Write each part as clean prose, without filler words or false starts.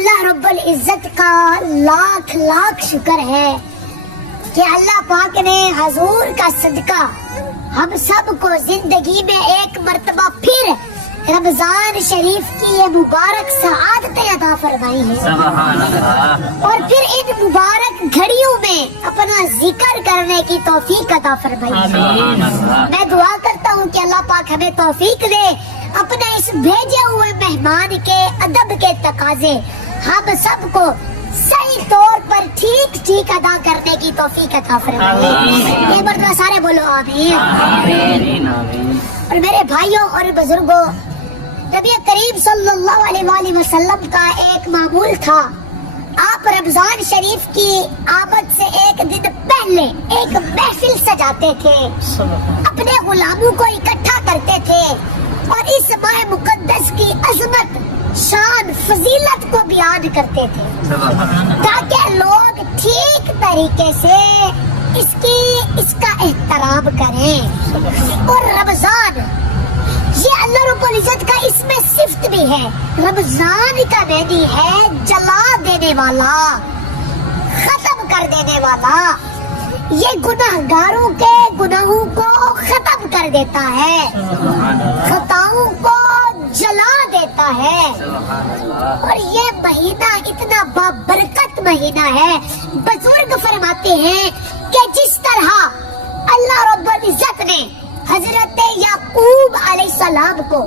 اللہ رب العزت کا لاکھ لاکھ شکر ہے کہ اللہ پاک نے حضور کا صدقہ ہم سب کو زندگی میں ایک مرتبہ پھر رمضان شریف کی یہ مبارک سعادتیں عطا فرمائی ہیں، سبحان اللہ، اور پھر ان مبارک گھڑیوں میں اپنا ذکر کرنے کی توفیق عطا فرمائی ہے۔ سبحان اللہ۔ میں دعا کرتا ہوں کہ اللہ پاک ہمیں توفیق دے اپنے اس بھیجے ہوئے مہمان کے ادب کے تقاضے ہم سب کو صحیح طور پر ٹھیک ادا کرنے کی توفیق عطا فرمائے۔ یہ مرتبہ سارے بولو آمین۔ آمین آمین۔ اور میرے بھائیوں اور بزرگوں، نبی کریم صلی اللہ علیہ وآلہ وسلم کا ایک معمول تھا، آپ رمضان شریف کی آمد سے ایک دن پہلے ایک محفل سجاتے تھے، اپنے غلاموں کو اکٹھا کرتے تھے اور اس ماہ مقدس کی عظمت، شان، فضیلت کو بیان کرتے تھے تاکہ لوگ ٹھیک طریقے سے اس کا احترام کریں۔ اور رمضان یہ اللہ رب العزت کا اس میں صفت بھی ہے، رمضان کا معنی ہے جلا دینے والا، ختم کر دینے والا، یہ گناہگاروں کے گناہوں کو ختم کر دیتا ہے، خطاؤں کو جلا دیتا ہے۔ اور یہ مہینہ اتنا بابرکت مہینہ ہے، بزرگ فرماتے ہیں کہ جس طرح اللہ رب العزت نے حضرت یعقوب علیہ السلام کو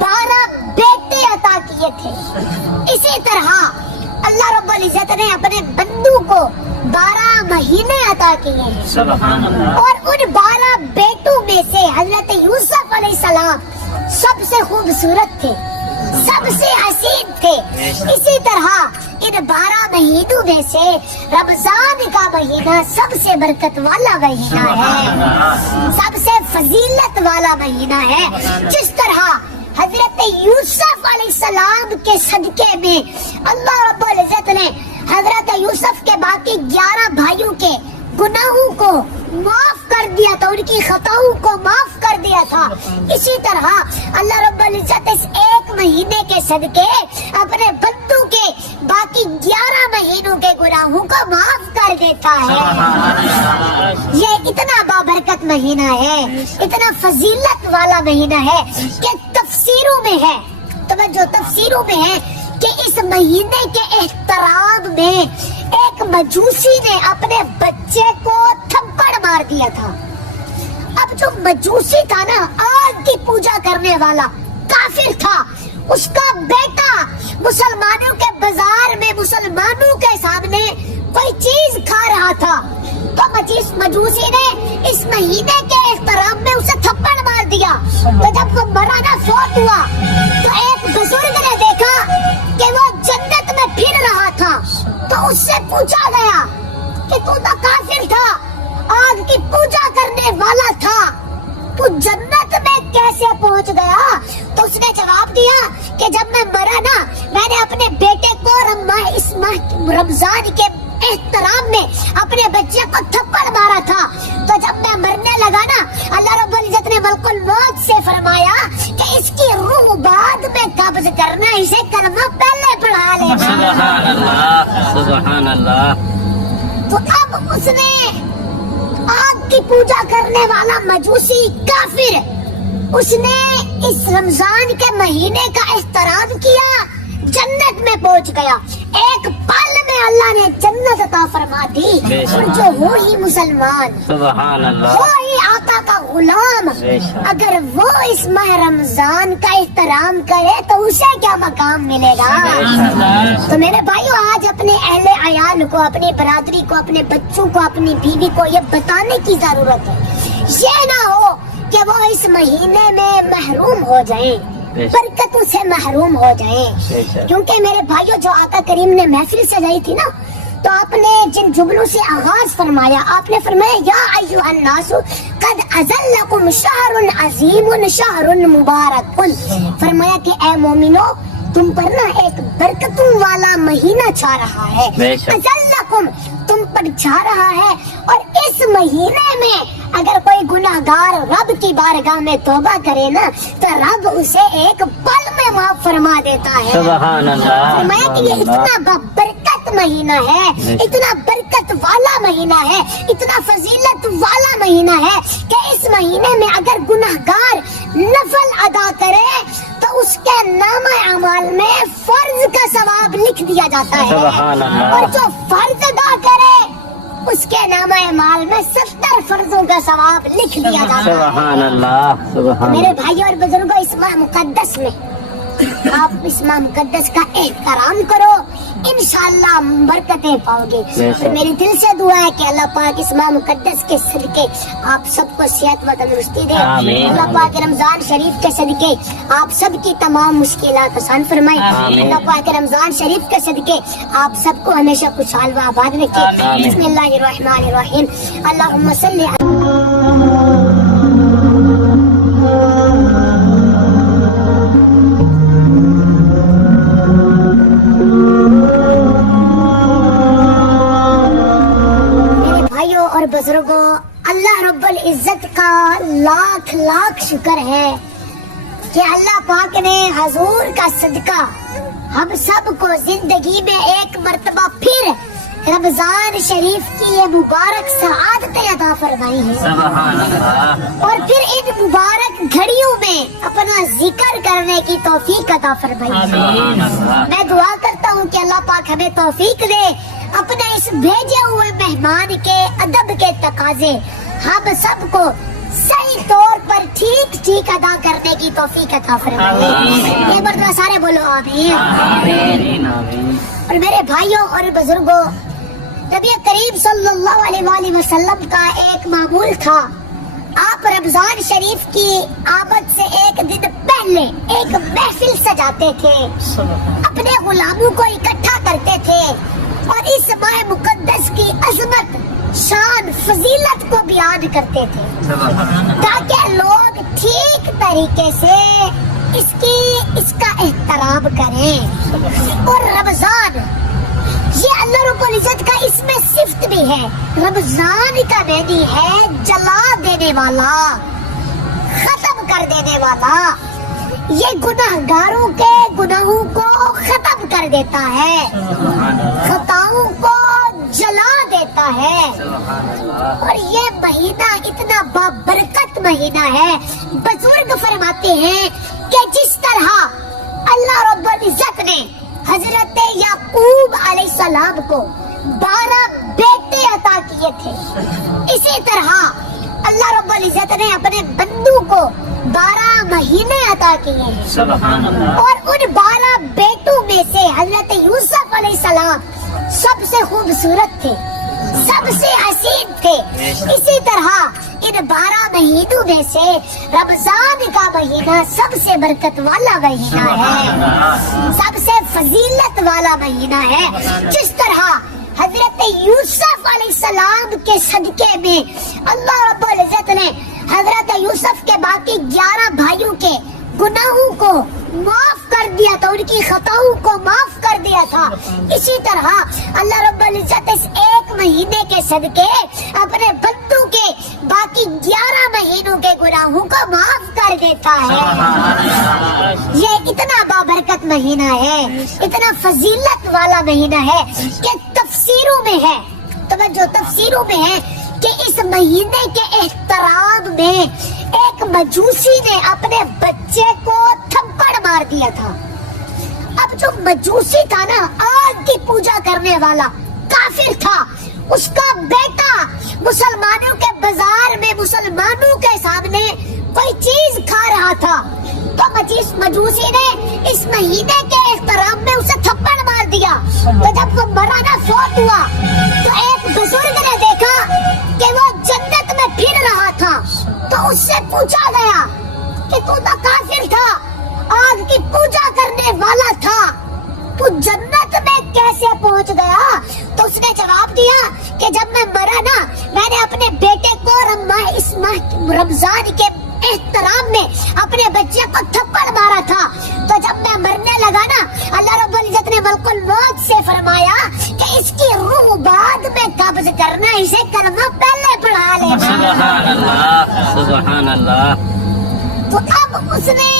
12 بیٹے عطا کیے تھے، اسی طرح اللہ رب العزت نے اپنے بندوں کو 12 مہینے عطا کیے ہیں، اور ان 12 بیٹوں میں سے حضرت یوسف علیہ السلام سب سے خوبصورت تھے، سب سے حسین تھے۔ اسی طرح ان 12 مہینوں میں سے رمضان کا مہینہ سب سے برکت والا مہینہ ہے، سب سے فضیلت والا مہینہ ہے۔ جس طرح حضرت یوسف علیہ السلام کے صدقے میں اللہ رب العزت نے حضرت یوسف کے باقی 11 بھائیوں کے گناہوں کو معاف کر دیا تھا، ان کی خطاؤں کو معاف کر دیا تھا، اسی طرح اللہ رب العزت اس ایک مہینے کے صدقے اپنے بندوں کے باقی 11 مہینوں کے گناہوں کو معاف کر دیتا ہے۔ یہ اتنا بابرکت مہینہ ہے، اتنا فضیلت والا مہینہ ہے کہ تفسیروں میں ہے، توجہ، تفسیروں میں ہے کہ اس مہینے کے احترام میں ایک مجوسی نے اپنے بچے کو تھپڑ مار دیا تھا۔ اب جو مجوسی تھا نا، آگ کی پوجا کرنے والا کافر تھا، اس کا بیٹا مسلمانوں کے بازار میں مسلمانوں کے سامنے کوئی چیز کھا رہا تھا، تو مجوسی نے اس مہینے کے احترام میں اسے تھپڑ مار دیا۔ تو جب وہ مرا نا، فوت ہوا، تو ایک بزرگ نے دیکھا کہ وہ جنت میں پھر رہا تھا، تو اس سے پوچھا گیا کہ تو کافر تھا، آگ کی پوجا کرنے والا تھا، تو جنت میں کیسے پہنچ گیا؟ تو اس نے جواب دیا کہ جب میں مرا نا، میں نے اپنے بیٹے کو اس ماہ رمضان کے احترام میں اپنے بچے کو تھپڑ مارا تھا، تو جب میں مرنے لگا نا، اللہ رب العزت نے ملک الموت سے فرمایا کہ اس کی روح بعد میں قبض کرنا، اسے کلمہ پہلے پڑھا لینا۔ سبحان اللہ، سبحان اللہ۔ تو اب اس نے آگ کی پوجا کرنے والا مجوسی کافر، اس نے اس رمضان کے مہینے کا احترام کیا، جنت میں پہنچ گیا، ایک پل میں اللہ نے جنت عطا فرما دی، اور جو ہو ہی مسلمان، سبحان اللہ، وہ ہی آقا کا غلام، اگر وہ اس ماہ رمضان کا احترام کرے تو اسے کیا مقام ملے گا؟ تو میرے بھائیو، آج اپنے اہل عیال کو، اپنی برادری کو، اپنے بچوں کو، اپنی بیوی کو یہ بتانے کی ضرورت ہے، یہ نہ ہو کہ وہ اس مہینے میں محروم ہو جائیں، برکتوں سے محروم ہو جائیں۔ کیونکہ میرے بھائیو، جو آقا کریم نے محفل سجائی تھی نا، تو آپ نے جن جملوں سے آغاز فرمایا، آپ نے فرمایا یا ایھا الناس قد اذلکم شہر عظیم شہر مبارک، فرمایا کہ اے مومنو، تم پر نا ایک برکتوں والا مہینہ چھا رہا ہے، اذلکم، تم پر چھا رہا ہے، اور اس مہینے میں اگر کوئی گناہگار رب کی بارگاہ میں توبہ کرے نا تو رب اسے ایک پل میں معاف فرما دیتا ہے. سبحان اللہ. فرمایا کہ یہ اتنا برکت مہینہ ہے, اتنا برکت والا مہینہ ہے, اتنا فضیلت والا مہینہ ہے کہ اس مہینے میں اگر گناہگار نفل ادا کرے تو اس کے نامہ اعمال میں فرض کا ثواب لکھ دیا جاتا ہے, سبحان اللہ. اور جو فرض ادا کرے اس کے نامہ اعمال میں 70 فرضوں کا ثواب لکھ دیا جاتا ہے. سبحان اللہ. سبحان میرے اللہ. بھائی اور بزرگوں, اس ماہ مقدس میں آپ اس ماہ مقدس کا احترام کرو, انشاءاللہ برکتیں پاؤ گے. اور میری دل سے دعا ہے کہ اللہ پاک اس ماہ مقدس کے صدقے آپ سب کو صحت و تندرستی دے. آمین. اللہ پاک رمضان شریف کے صدقے آپ سب کی تمام مشکلات آسان فرمائے. آمین. اللہ پاک رمضان شریف کے صدقے آپ سب کو ہمیشہ خوشحال و آباد رکھے. آمین. بسم اللہ الرحمن الرحیم. اللہم صلی علی اور بزرگوں, اللہ رب العزت کا لاکھ لاکھ شکر ہے کہ اللہ پاک نے حضور کا صدقہ ہم سب کو زندگی میں ایک مرتبہ پھر رمضان شریف کی یہ مبارک سعادتیں عطا فرمائی ہیں, سبحان اللہ. اور پھر ان مبارک گھڑیوں میں اپنا ذکر کرنے کی توفیق عطا فرمائی ہے. سبحان اللہ. میں دعا کرتا ہوں کہ اللہ پاک ہمیں توفیق دے اپنے اس بھیجے ہوئے مہمان کے ادب کے تقاضے ہم سب کو صحیح طور پر ٹھیک ادا کرنے کی توفیق عطا فرمائے. یہ مرتبہ سارے بولو آمین. آمین. آمین. اور میرے بھائیوں اور بزرگوں, نبی کریم صلی اللہ علیہ وآلہ وسلم کا ایک معمول تھا. آپ رمضان شریف کی آمد سے ایک دن پہلے ایک محفل سجاتے تھے, اپنے غلاموں کو اکٹھا کرتے تھے اور اس ماہ مقدس کی عظمت, شان, فضیلت کو بیان کرتے تھے تاکہ لوگ ٹھیک طریقے سے اس کا احترام کریں. اور رمضان یہ اللہ رب العزت کا اس میں صفت بھی ہے. رمضان کا معنی ہے جلا دینے والا, ختم کر دینے والا. یہ گناہگاروں کے گناہوں کو ختم کر دیتا ہے, خطاؤں کو جلا دیتا ہے. اور یہ مہینہ اتنا بابرکت مہینہ ہے, بزرگ فرماتے ہیں کہ جس طرح اللہ رب العزت نے حضرت یعقوب علیہ السلام کو 12 بیٹے عطا کیے تھے, اسی طرح اللہ رب العزت نے اپنے بندوں کو 12 مہینے عطا کیے ہیں. سبحان اللہ. اور ان 12 بیٹوں میں سے حضرت یوسف علیہ السلام سب سے خوبصورت تھے, سب سے حسین تھے. اسی طرح ان 12 مہینوں میں سے رمضان کا مہینہ سب سے برکت والا مہینہ ہے, سب سے فضیلت والا مہینہ ہے. جس طرح حضرت یوسف علیہ السلام کے صدقے میں اللہ رب العزت نے حضرت یوسف کے باقی 11 بھائیوں کے گناہوں کو معاف کر دیا تھا, ان کی خطاؤں کو معاف کر دیا تھا, اسی طرح اللہ رب العزت اس ایک مہینے کے صدقے اپنے بندوں کے باقی 11 مہینوں کے گناہوں کو معاف کر دیتا ہے. یہ اتنا بابرکت مہینہ ہے, اتنا فضیلت والا مہینہ ہے کہ تفسیروں میں ہے, توجہ تفسیروں میں ہے کہ اس مہینے کے احترام میں ایک مجوسی نے اپنے بچے کو تھپڑ مار دیا تھا. اب جو مجوسی تھا نا, آگ کی پوجا کرنے والا کافر تھا, اس کا بیٹا مسلمانوں کے بازار میں مسلمانوں کے سامنے کوئی چیز کھا رہا تھا, تو مجوسی نے اس مہینے کے احترام میں اسے تھپڑ مار دیا. تو جب وہ مرا نا, فوت ہوا, تو ایک بزرگ نے دیکھا کہ وہ جنت میں پھر رہا تھا, تو اس سے پوچھا گیا کہ تو کافر تھا, آگ کی پوجا کرنے والا تھا, تو جنت میں کیسے پہنچ گیا؟ تو اس نے جواب دیا کہ جب میں مرا نا, میں نے اپنے بیٹے کو اس رمضان کے احترام میں اپنے بچے کو تھپڑ مارا تھا, تو جب میں مرنے لگا نا, اللہ رب العزت نے ملک الموت سے فرمایا کہ اس کی روح بعد میں قبض کرنا, اسے کلمہ پہلے پڑھا. ظالم. سبحان اللہ سبحان اللہ. تو اب اس نے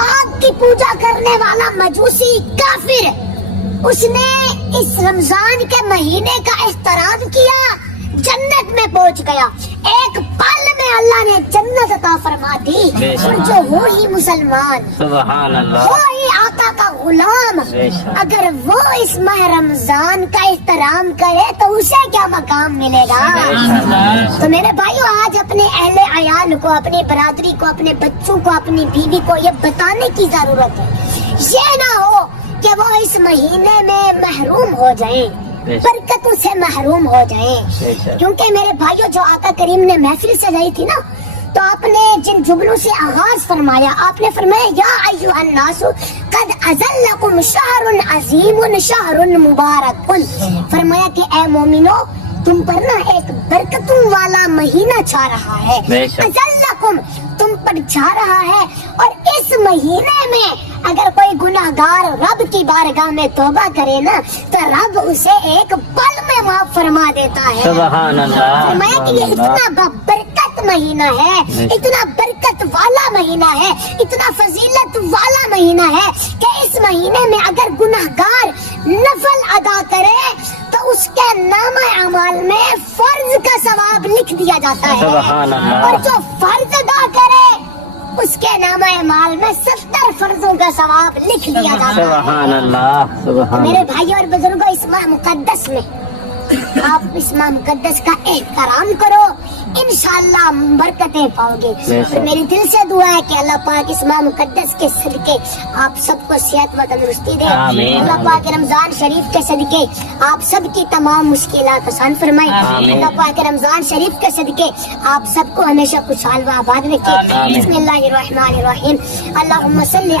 آگ کی پوجا کرنے والا مجوسی کافر اس نے اس رمضان کے مہینے کا احترام کیا, جنت میں پہنچ گیا. ایک پل میں اللہ نے جنت عطا فرما دی. اور جو وہ ہی مسلمان, سبحان اللہ. وہ ہی آقا کا غلام, اگر وہ اس ماہ رمضان کا احترام کرے تو اسے کیا مقام ملے گا. تو میرے بھائیو, آج اپنے اہل عیال کو, اپنی برادری کو, اپنے بچوں کو, اپنی بیوی کو یہ بتانے کی ضرورت ہے, یہ نہ ہو کہ وہ اس مہینے میں محروم ہو جائیں, برکتوں سے محروم ہو جائیں. کیونکہ میرے بھائیو, جو آقا کریم نے محفل سجائی تھی نا, تو آپ نے جن جملوں سے آغاز فرمایا, آپ نے فرمایا یا ایھا الناس قد اذلکم شہر عظیم شہر مبارک. فرمایا کہ اے مومنو, تم پر نا ایک برکتوں والا مہینہ چھا رہا ہے. اذلکم, تم پر چھا رہا ہے. اور اس مہینے میں اگر کوئی گناہگار رب کی بارگاہ میں توبہ کرے نا, تو رب اسے ایک پل میں معاف فرما دیتا ہے. سبحان اللہ. فرمایا کہ یہ اتنا برکت مہینہ ہے, اتنا برکت والا مہینہ ہے, اتنا فضیلت والا مہینہ ہے کہ اس مہینے میں اگر گناہگار نفل ادا کرے تو اس کے نامہ اعمال میں فرض کا ثواب لکھ دیا جاتا ہے. سبحان اللہ. اور جو فرض ادا کرے اس کے نامہ اعمال میں 70 فرضوں کا ثواب لکھ لیا جاتا ہے. سبحان اللہ سبحان میرے اللہ. بھائی اور بزرگوں, اس ماہ مقدس میں آپ اس ماہ مقدس کا احترام کرو, انشاءاللہ برکتیں پاؤ گے. اور میری دل سے دعا ہے کہ اللہ پاک اس ماہ مقدس کے صدقے آپ سب کو صحت و تندرستی دے. آمین. اللہ پاک رمضان شریف کے صدقے آپ سب کی تمام مشکلات آسان فرمائے. آمین. اللہ پاک رمضان شریف کے صدقے آپ سب کو ہمیشہ خوشحال و آباد رکھے. آمین. بسم اللہ الرحمن الرحیم. اللہم صلی